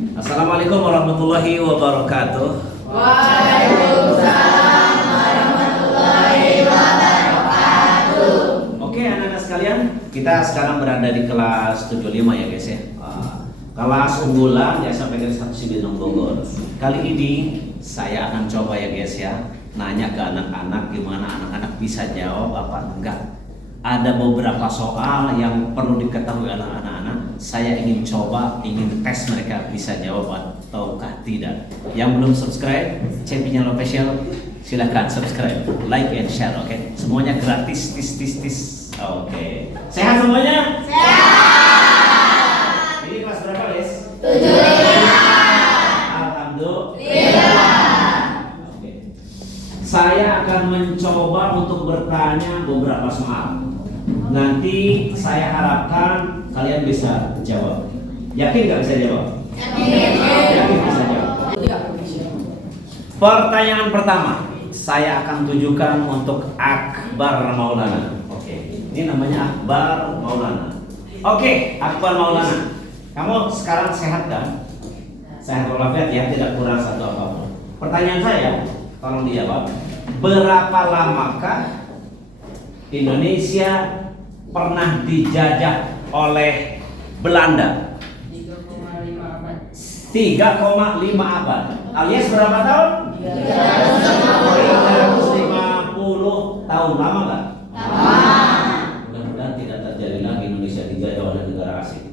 Assalamualaikum warahmatullahi wabarakatuh. Waalaikumsalam warahmatullahi wabarakatuh. Oke, anak-anak sekalian, kita sekarang berada di kelas 75 ya guys ya. Kelas unggulan ya sampai kelas 1 Cibinong Bogor. Kali ini saya akan coba ya guys ya, nanya ke anak-anak gimana anak-anak bisa jawab apa enggak. Ada beberapa soal yang perlu diketahui anak-anak. Saya ingin coba, ingin tes mereka bisa jawab ataukah tidak. Yang belum subscribe, Champion Official, silahkan subscribe, like and share, oke? Semuanya gratis, tis. Oke. Sehat semuanya? Sehat. Ini kelas berapa guys? 75. Alhamdulillah. Oke. Saya akan mencoba untuk bertanya beberapa soal. Nanti saya harapkan kalian bisa jawab. Yakin nggak bisa jawab? Yakin bisa jawab. Pertanyaan pertama, saya akan tujukan untuk Akbar Maulana. Oke, ini namanya Akbar Maulana. Oke, Akbar Maulana, kamu sekarang sehat kan? Sehat walafiat ya, tidak kurang satu apapun. Pertanyaan saya, tolong dijawab. Berapa lamakah Indonesia pernah dijajah oleh Belanda? 3,5 abad. Alias berapa tahun? 350 tahun. Lama nggak? Lama. Mudah-mudahan tidak terjadi lagi Indonesia dijajah oleh negara asing.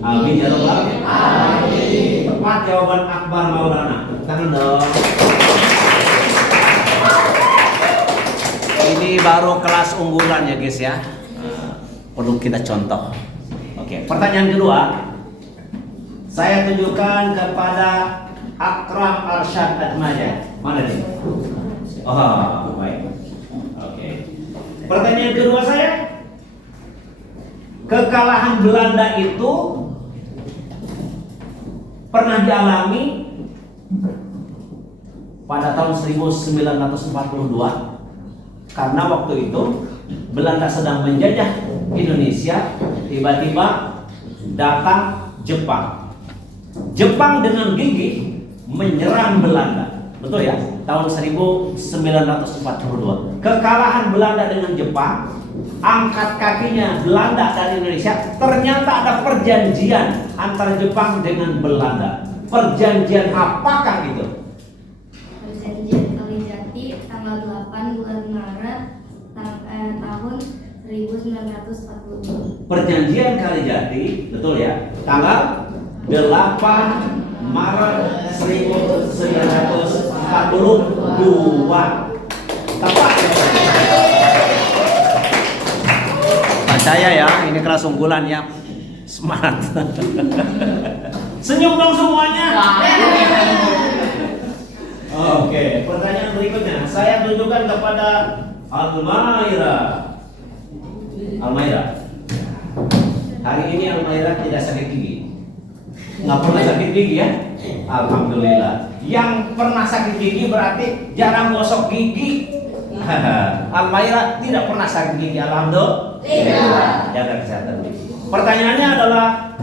Amin ya rabbal alamin. Amin. Tepat jawaban Akbar Maulana. Tangan dong. Ini baru kelas unggulan ya guys ya. Perlu kita contoh. Oke, pertanyaan kedua. Saya tunjukkan kepada Akram Arsyad Atmaja. Mana nih? Oh, baik. Oke. Pertanyaan kedua saya. Kekalahan Belanda itu pernah dialami pada tahun 1942. Karena waktu itu Belanda sedang menjajah Indonesia, tiba-tiba datang Jepang. Jepang dengan gigih menyerang Belanda. Betul ya? Tahun 1942. Kekalahan Belanda dengan Jepang, angkat kakinya Belanda dan Indonesia. Ternyata ada perjanjian antara Jepang dengan Belanda. Perjanjian apakah itu? Perjanjian Kalijati tanggal 8 bulan Maret tahun 1942. Perjanjian Kalijati, betul ya? Tanggal 8 Maret 1942. Tepat. Percaya ya, ini kelas unggulan ya. Semangat. Senyum dong semuanya. Oke, pertanyaan berikutnya. Saya tunjukkan kepada Almaira. Hari ini Almaira tidak sakit gigi. Nggak pernah sakit gigi ya? Alhamdulillah. Yang pernah sakit gigi berarti jarang gosok gigi. Almaira tidak pernah sakit gigi. Alhamdulillah. Jaga kesehatan. Pertanyaannya adalah,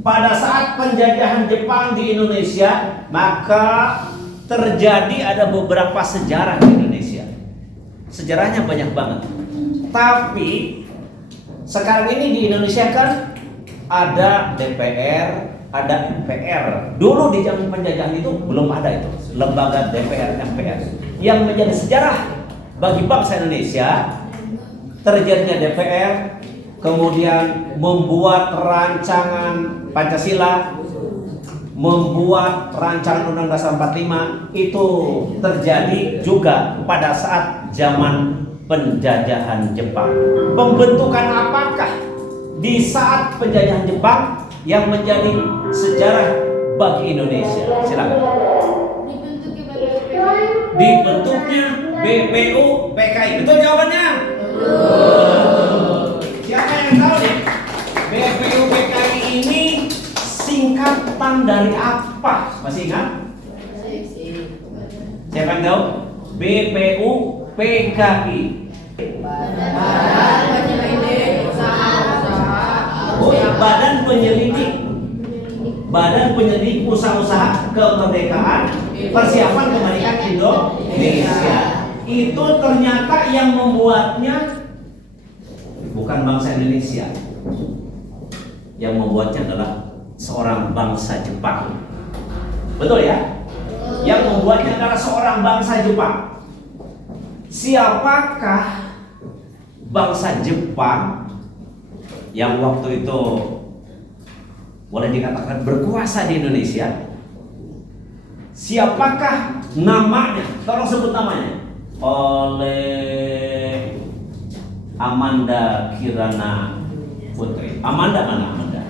pada saat penjajahan Jepang di Indonesia, maka terjadi ada beberapa sejarah di Indonesia. Sejarahnya banyak banget. Tapi sekarang ini di Indonesia kan ada DPR, ada MPR. Dulu di zaman penjajahan itu belum ada itu, lembaga DPR, MPR. Yang menjadi sejarah bagi bangsa Indonesia, terjadinya DPR, kemudian membuat rancangan Pancasila, membuat rancangan Undang-Undang Dasar 45, itu terjadi juga pada saat zaman penjajahan Jepang. Pembentukan apakah di saat penjajahan Jepang yang menjadi sejarah bagi Indonesia? Silakan. Dibentuknya BPU PKI. Betul jawabannya? Siapa yang tahu nih? BPU PKI ini singkatan dari apa? Masih ingat? Siapa yang tahu? BPU PKI. Badan Penyelidik Badan Penyelidik Usaha-usaha Kemerdekaan Persiapan Kemerdekaan Indonesia. Itu ternyata yang membuatnya bukan bangsa Indonesia. Yang membuatnya adalah seorang bangsa Jepang. Betul ya? Yang membuatnya adalah seorang bangsa Jepang. Siapakah bangsa Jepang yang waktu itu boleh dikatakan berkuasa di Indonesia? Siapakah namanya? Tolong sebut namanya. Oleh Amanda Kirana Putri. Amanda mana Amanda?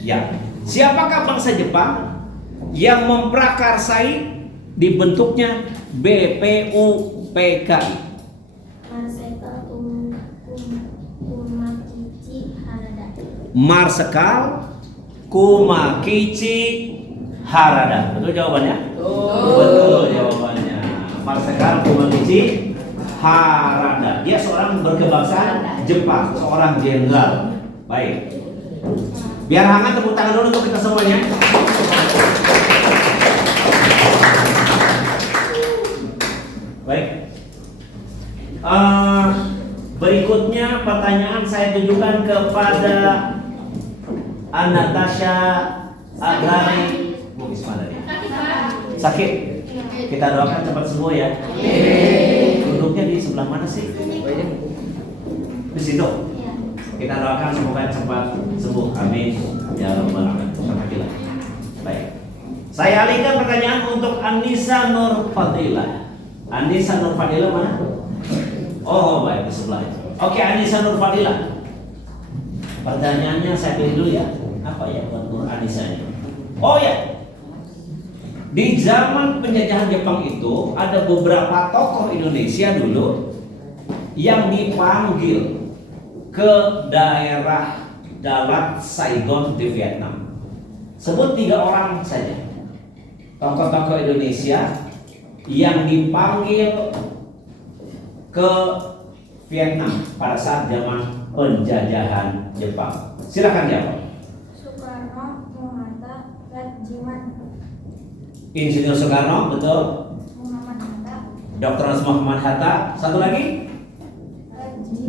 Ya. Siapakah bangsa Jepang yang memprakarsai dibentuknya BPUPKI? Marsekal Kumakichi Harada. Betul jawabannya? Betul jawabannya. Marsekal Kumakichi Harada. Dia seorang berkebangsaan Jepang, seorang jenderal. Baik. Biar hangat, tepuk tangan dulu untuk kita semuanya. Baik. Berikutnya pertanyaan saya tujukan kepada Anastasia Agrani. Sakit. Kita doakan cepat sembuh ya. Duduknya di sebelah mana sih? Di situ. Kita doakan semoga cepat sembuh. Amin. Ya Rabbal Alamin. Baik. Saya alihkan pertanyaan untuk Anissa Nur Fadilah. Anissa Nur Fadilah mana? Oh baik, di sebelah. Oke, Anissa Nur Fadilah. Pertanyaannya saya pilih dulu ya. Apa ya buat Nur Anissa ini? Oh ya. Di zaman penjajahan Jepang itu ada beberapa tokoh Indonesia dulu yang dipanggil ke daerah Dalat Saigon di Vietnam. Sebut 3 orang saja tokoh-tokoh Indonesia yang dipanggil ke Vietnam pada saat zaman penjajahan Jepang. Silakan jawab. Soekarno, Muhammad, Rajiman. Insinyur Soekarno, betul. Muhammad Hatta. Dr. Muhammad Hatta. Satu lagi.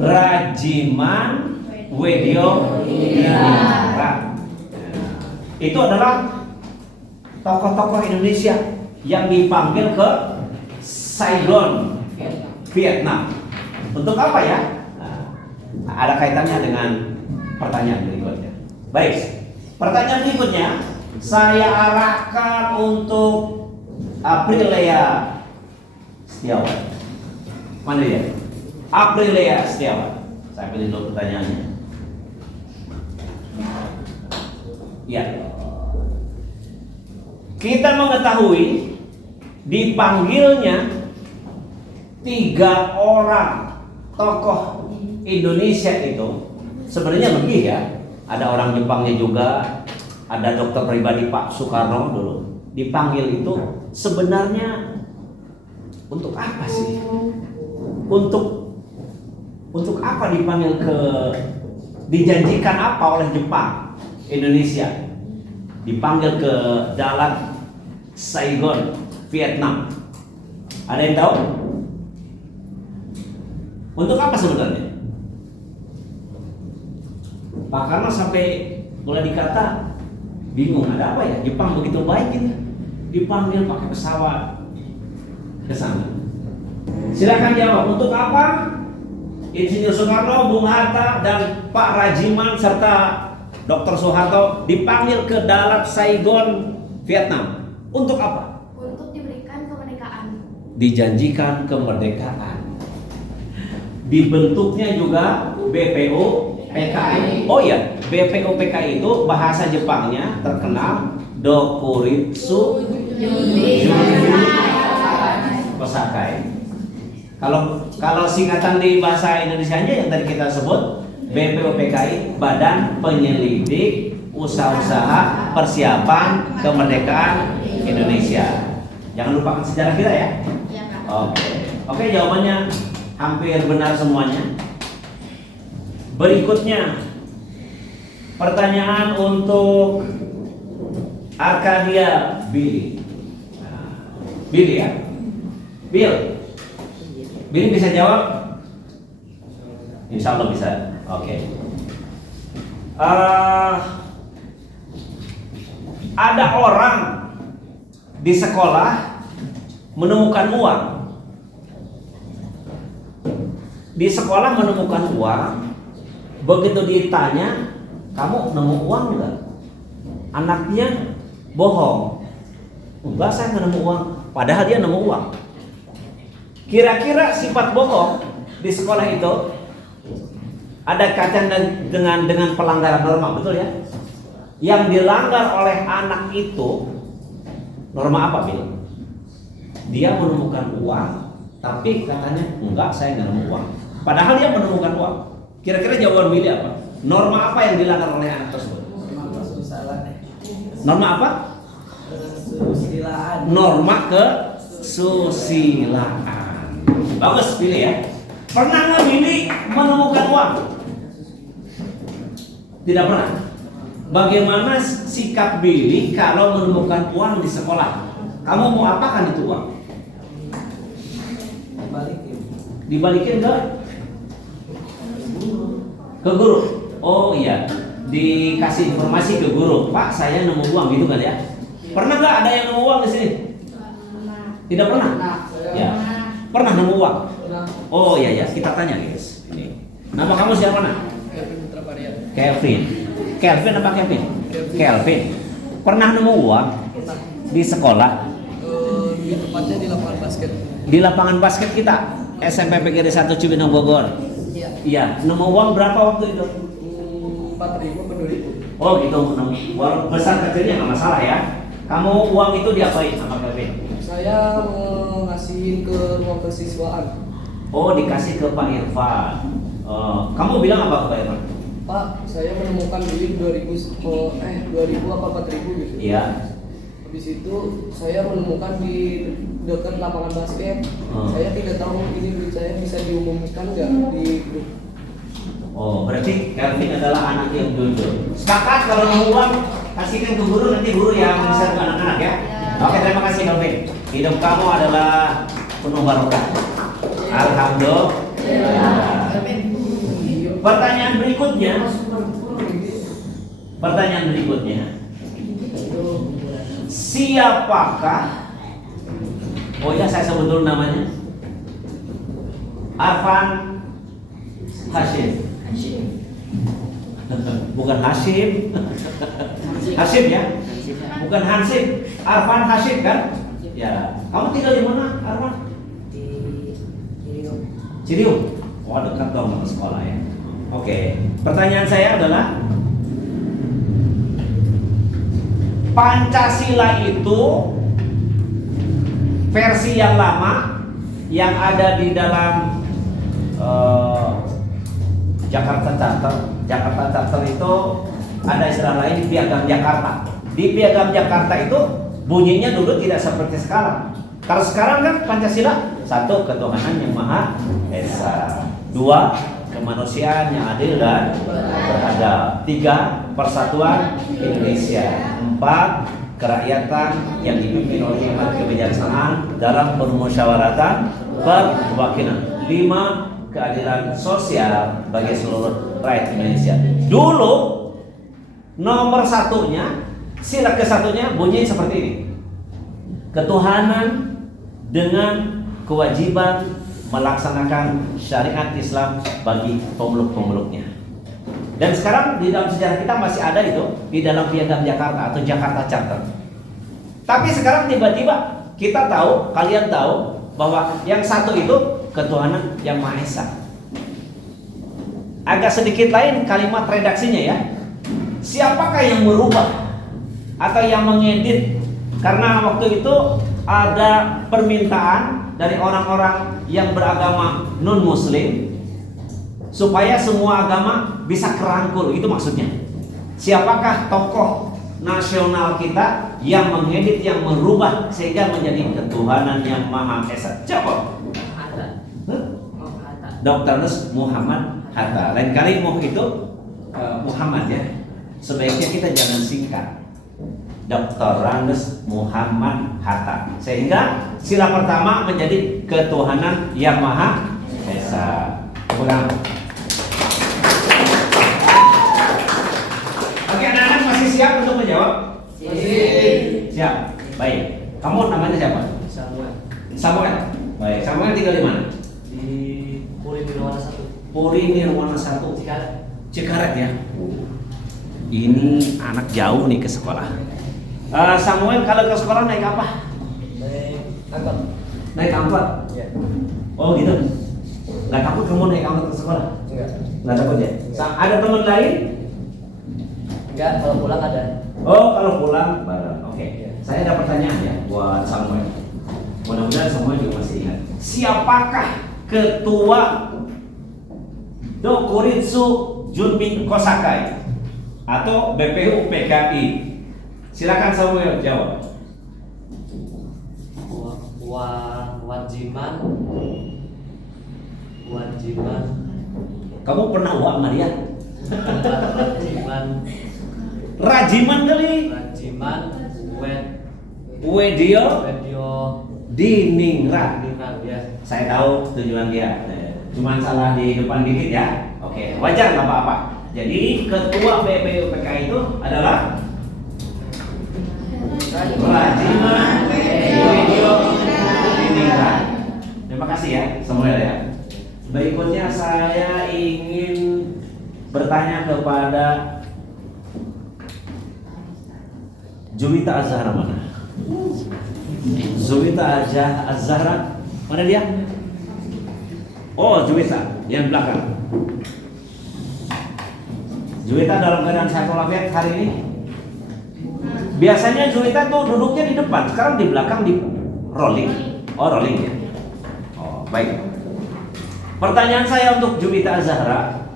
Rajiman Wedyo Dinata. Itu adalah tokoh-tokoh Indonesia yang dipanggil ke Saigon, Vietnam. Untuk apa ya? Nah, ada kaitannya dengan pertanyaan berikutnya. Baik, pertanyaan berikutnya saya arahkan untuk Aprilia Setiawan. Mana dia? Aprilia Setiawan. Saya pilih dulu pertanyaannya. Ya. Kita mengetahui dipanggilnya 3 orang tokoh Indonesia itu sebenarnya lebih ya. Ada orang Jepangnya juga, ada dokter pribadi Pak Soekarno dulu. Dipanggil itu sebenarnya untuk apa sih? Untuk apa dipanggil dijanjikan apa oleh Jepang Indonesia? Dipanggil ke Dalat Saigon, Vietnam. Ada yang tahu? Untuk apa sebenarnya? Pak Karno sampai mulai dikata bingung, ada apa ya? Jepang begitu baik ini dipanggil pakai pesawat ke sana. Silakan jawab, untuk apa Insinyur Soekarno, Bung Hatta, dan Pak Rajiman serta Dr. Soeharto dipanggil ke Dalat Saigon, Vietnam? Untuk apa? Untuk diberikan kemerdekaan. Dijanjikan kemerdekaan. Dibentuknya juga BPUPKI. Oh iya, BPUPKI itu bahasa Jepangnya terkenal Dokuritsu Kosakai. Kalau singkatan di bahasa Indonesianya yang tadi kita sebut BPUPKI, Badan Penyelidik Usaha-usaha Persiapan Kemerdekaan Indonesia. Jangan lupakan sejarah kita ya. Oke, jawabannya hampir benar semuanya. Berikutnya pertanyaan untuk Arkadia Billy. Billy ya? Bill. Billy bisa jawab? Insya Allah bisa. Oke. Ada orang di sekolah menemukan uang. Di sekolah menemukan uang. Begitu ditanya, kamu nemu uang enggak? Anaknya bohong. Enggak, saya nggak nemu uang. Padahal dia nemu uang. Kira-kira sifat bohong di sekolah itu ada kaitan dengan pelanggaran norma, betul ya? Yang dilanggar oleh anak itu norma apa, Bil? Dia menemukan uang, tapi katanya enggak, saya nggak nemu uang. Padahal dia menemukan uang. Kira-kira jawaban Billy apa? Norma apa yang dilanggar oleh anak tersebut? Norma apa? Kesusilaan. Norma kesusilaan. Bagus, Billy ya. Pernah nggak Billy menemukan uang? Tidak pernah. Bagaimana sikap Billy kalau menemukan uang di sekolah? Kamu mau apakan itu uang? Dibalikin ke guru. Oh iya, dikasih informasi ke guru. Pak, saya nemu uang gitu kan ya? Pernah nggak ada yang nemu uang di sini? Tidak pernah. Ya. Pernah nemu uang? Oh iya ya, kita tanya guys. Ini. Nama kamu siapa mana? Kelvin. Kelvin apa Kevin? Kelvin. Pernah nemu uang di sekolah? Di tempatnya di lapangan basket. Di lapangan basket kita SMP PGRI 1 Cibinong Bogor. Iya. Iya. Nemu uang berapa waktu itu? 4.000 atau 2.000. Oh gitu. Uang besar kecilnya nggak masalah ya. Kamu uang itu diapain sama Kevin? Saya ngasihin ke ruang kesiswaan. Oh, dikasih ke Pak Irfan. Kamu bilang apa ke Pak Irfan? Pak, saya menemukan duit 2.000 apa 4.000 gitu. Iya. Habis itu saya menemukan di dekat lapangan basket. Saya tidak tahu ini duit saya bisa diumumkan nggak di grup. Oh, berarti Kelvin adalah anak yang jujur. Sepakat kalau mau uang kasihkan ke guru, nanti guru yang bisa ke anak-anak ya. Oke, terima kasih Kelvin. Hidup kamu adalah penuh barokah. Alhamdulillah. Pertanyaan berikutnya. Siapakah? Oh ya, saya sebut dulu namanya. Arfan Hashim. Bukan Hashim. Hashim ya? Bukan Hansip. Arfan Hashim kan? Ya. Kamu tinggal di mana, Arfan? Di Cirium. Oh, dekat dong sama sekolah ya. Oke. Pertanyaan saya adalah Pancasila itu versi yang lama yang ada di dalam Jakarta Charter itu ada istilah lain Piagam Jakarta. Di Piagam Jakarta itu bunyinya dulu tidak seperti sekarang. Kalau sekarang kan Pancasila, 1, ketuhanan yang Maha Esa, 2, kemanusiaan yang adil dan beradab, 3, persatuan Indonesia, 4, kerakyatan yang dipimpin oleh hikmat kebijaksanaan dalam permusyawaratan perwakilan, 5, keadilan sosial bagi seluruh rakyat Indonesia. Dulu nomor 1-nya, sila ke-1-nya bunyi seperti ini. Ketuhanan dengan kewajiban melaksanakan syariat Islam bagi pemeluk-pemeluknya. Dan sekarang di dalam sejarah kita masih ada itu di dalam Piagam Jakarta atau Jakarta Charter. Tapi sekarang tiba-tiba kita tahu, kalian tahu bahwa yang satu itu ketuhanan yang Maha Esa. Agak sedikit lain kalimat redaksinya ya. Siapakah yang merubah atau yang mengedit? Karena waktu itu ada permintaan dari orang-orang yang beragama non-muslim supaya semua agama bisa kerangkul, itu maksudnya. Siapakah tokoh nasional kita yang mengedit, yang merubah sehingga menjadi ketuhanan yang Maha Esa? Coba. Dr. Nus Muhammad Hatta. Lain kali mau itu Muhammad ya. Sebaiknya kita jangan singkat. Dr. Andes Muhammad Hatta. Sehingga sila pertama menjadi ketuhanan yang Maha Esa. Ulang. Oke, anak-anak masih siap untuk menjawab? Siap. Baik. Kamu namanya siapa? Samuel. Samuel. Baik. Samuel tinggal di mana? Di Puri Nirwana 1. Puri Nirwana 1. Cikaret. Cikaret ya. Ini anak jauh nih ke sekolah. Samuel kalau ke sekolah naik apa? Naik angkot. Naik angkot. Iya. Oh gitu. Nggak takut kamu naik angkot ke sekolah? Enggak. Nggak takut ya? Ada teman lain? Enggak, kalau pulang ada. Oh kalau pulang bareng. Oke. Iya. Saya ada pertanyaan ya buat Samuel. Mudah-mudahan Samuel juga masih ingat. Siapakah ketua Dokuritsu Junbi Kosakai atau BPU PKI? Silakan Samuel jawab. Wajiman. Kamu pernah uang sama dia? Rajiman kali. Wedio Diningrat. Ya. Saya tahu tujuan dia. Cuman salah di depan dikit ya. Oke, wajar nggak apa-apa. Jadi ketua BPU PKI itu adalah Rajiman Wedio Diningrat. Terima kasih ya Samuel ya. Berikutnya saya ingin bertanya kepada Juwita Az-Zahra mana? Juwita Az-Zahra mana dia? Oh Juwita yang belakang. Juwita dalam keadaan sehat walafiat hari ini? Biasanya Juwita tuh duduknya di depan, sekarang di belakang di rolling. Oh rolling ya. Oh baik. Pertanyaan saya untuk Juwita Az-Zahra,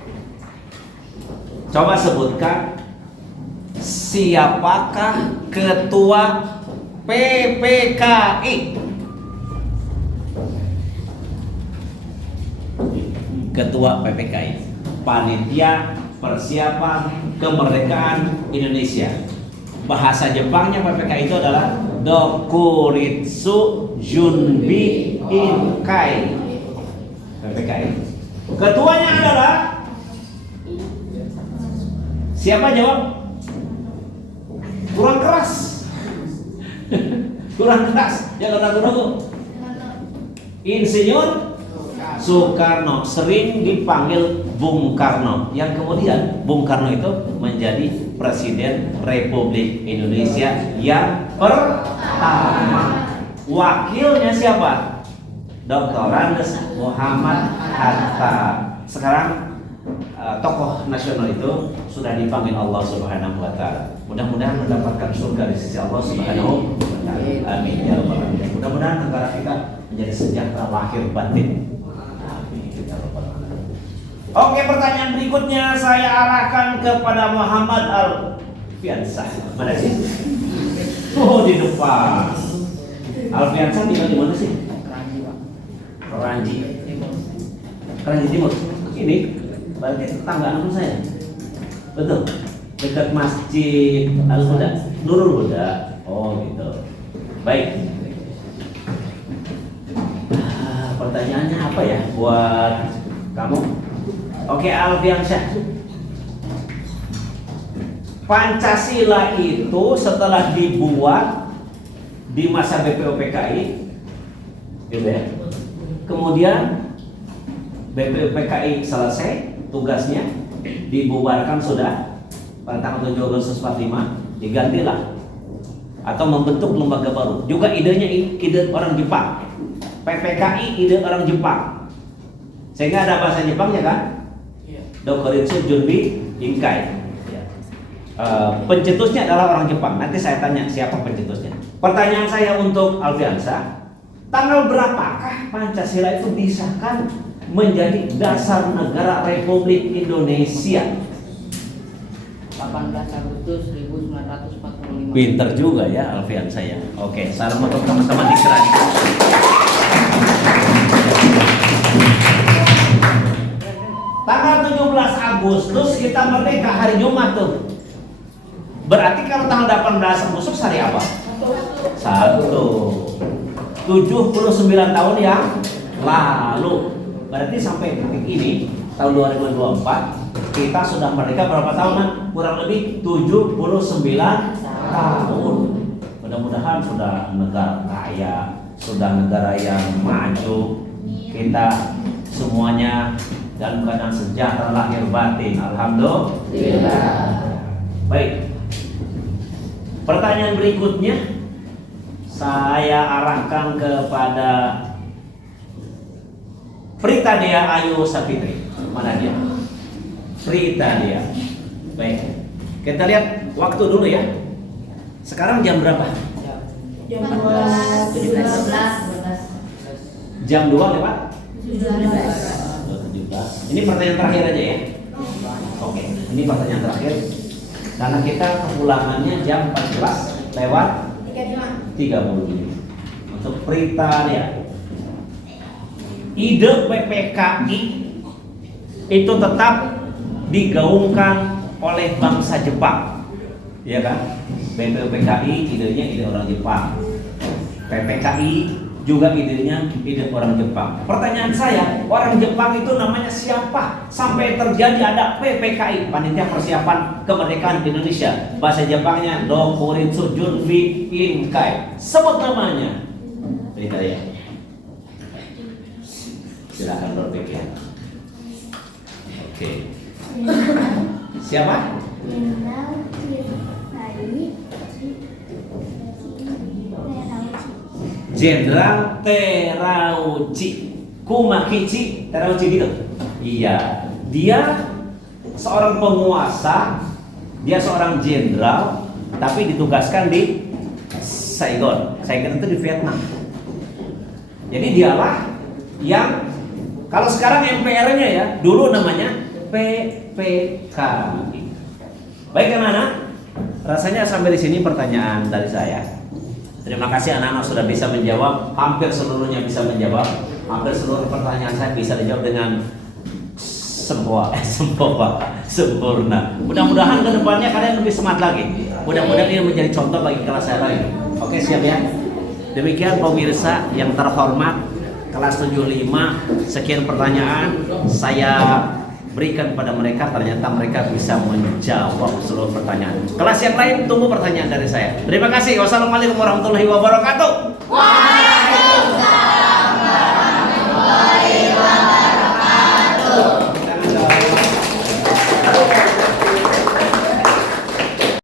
coba sebutkan siapakah ketua PPKI? Ketua PPKI, Panitia Persiapan Kemerdekaan Indonesia. Bahasa Jepangnya PPKI itu adalah Dokuritsu Junbi Inkai. PPKI. Ketuanya adalah siapa jawab? Kurang keras. Kurang keras. Jangan ragu-ragu. Insinyur Soekarno, sering dipanggil Bung Karno. Yang kemudian Bung Karno itu menjadi Presiden Republik Indonesia yang pertama. Wakilnya siapa? Dr. Andes Muhammad Hatta. Sekarang tokoh nasional itu sudah dipanggil Allah Subhanahu wa taala. Mudah-mudahan mendapatkan surga di sisi Allah Subhanahu wa taala. Amin ya rabbal alamin. Mudah-mudahan negara kita menjadi sejahtera lahir batin. Amin ya rabbal alamin. Oke, pertanyaan berikutnya saya arahkan kepada Muhammad Alfiansah. Mana sih? Oh, di depan. Alfiansah tinggal di mana sih? Keranji Timur. Ini berarti tetanggaan saya. Betul. Dekat Masjid Al-Huda, Nurul Huda. Oh gitu. Baik. Pertanyaannya apa ya buat kamu? Oke, Alfiansyah. Pancasila itu setelah dibuat di masa BPUPKI, gitu ya. Kemudian BPUPKI selesai tugasnya, dibubarkan sudah pada tanggal 7 Agustus 45, digantilah atau membentuk lembaga baru. Juga idenya ide orang Jepang. PPKI ide orang Jepang. Sehingga ada bahasa Jepangnya kan? Dokuritsu Junbi Inkai. Pencetusnya adalah orang Jepang. Nanti saya tanya siapa pencetusnya. Pertanyaan saya untuk Alfiansa, tanggal berapakah Pancasila itu disahkan menjadi dasar negara Republik Indonesia? 18 Agustus 1945. Pinter juga ya Alfiansa ya. Oke, salam untuk teman-teman di Keranji. Tanggal 17 Agustus kita merdeka, hari Jumat tuh. Berarti kalau tanggal 18 Agustus hari apa? 1. 79 tahun yang lalu. Berarti sampai detik ini tahun 2024 kita sudah merdeka berapa tahun? Kurang lebih 79 tahun. Mudah-mudahan sudah negara kaya, sudah negara yang maju. Kita semuanya dalam keadaan sejahtera lahir batin. Alhamdulillah. Baik. Pertanyaan berikutnya saya arahkan kepada Prita Dea Ayu Sapitri. Mana dia? Prita Dea. Baik. Kita lihat waktu dulu ya. Sekarang jam berapa? Jam 12. 17, 12. Jam 2 lewat 17. 17. Ini pertanyaan terakhir aja ya. Oke, ini pertanyaan terakhir. Karena kita kepulangannya jam 14 lewat 30. Untuk Prita Dea. Ide PPKI itu tetap digaungkan oleh bangsa Jepang, ya kan? PPKI idenya ide orang Jepang, PPKI juga idenya ide orang Jepang. Pertanyaan saya, orang Jepang itu namanya siapa sampai terjadi ada PPKI, Panitia Persiapan Kemerdekaan Indonesia? Bahasa Jepangnya Dokuritsu Junbi Inkai. Sebut namanya. Berita ya. Silakan berpikir. Oke. Siapa? Jenderal Terauchi Kumakichi. Terauchi gitu. Iya, dia seorang penguasa, dia seorang jenderal, tapi ditugaskan di Saigon. Saigon itu di Vietnam. Jadi dialah yang kalau sekarang MPR-nya ya, dulu namanya PPKI. Baik, kemana? Rasanya sampai di sini pertanyaan dari saya. Terima kasih anak-anak sudah bisa menjawab. Hampir seluruhnya bisa menjawab. Hampir seluruh pertanyaan saya bisa dijawab dengan sempurna. Mudah-mudahan ke depannya kalian lebih semangat lagi. Mudah-mudahan ini menjadi contoh bagi kelas saya lagi. Oke, siap ya? Demikian pemirsa yang terhormat, kelas 75, sekian pertanyaan saya berikan kepada mereka, ternyata mereka bisa menjawab seluruh pertanyaan. Kelas yang lain tunggu pertanyaan dari saya. Terima kasih. Wassalamualaikum warahmatullahi wabarakatuh.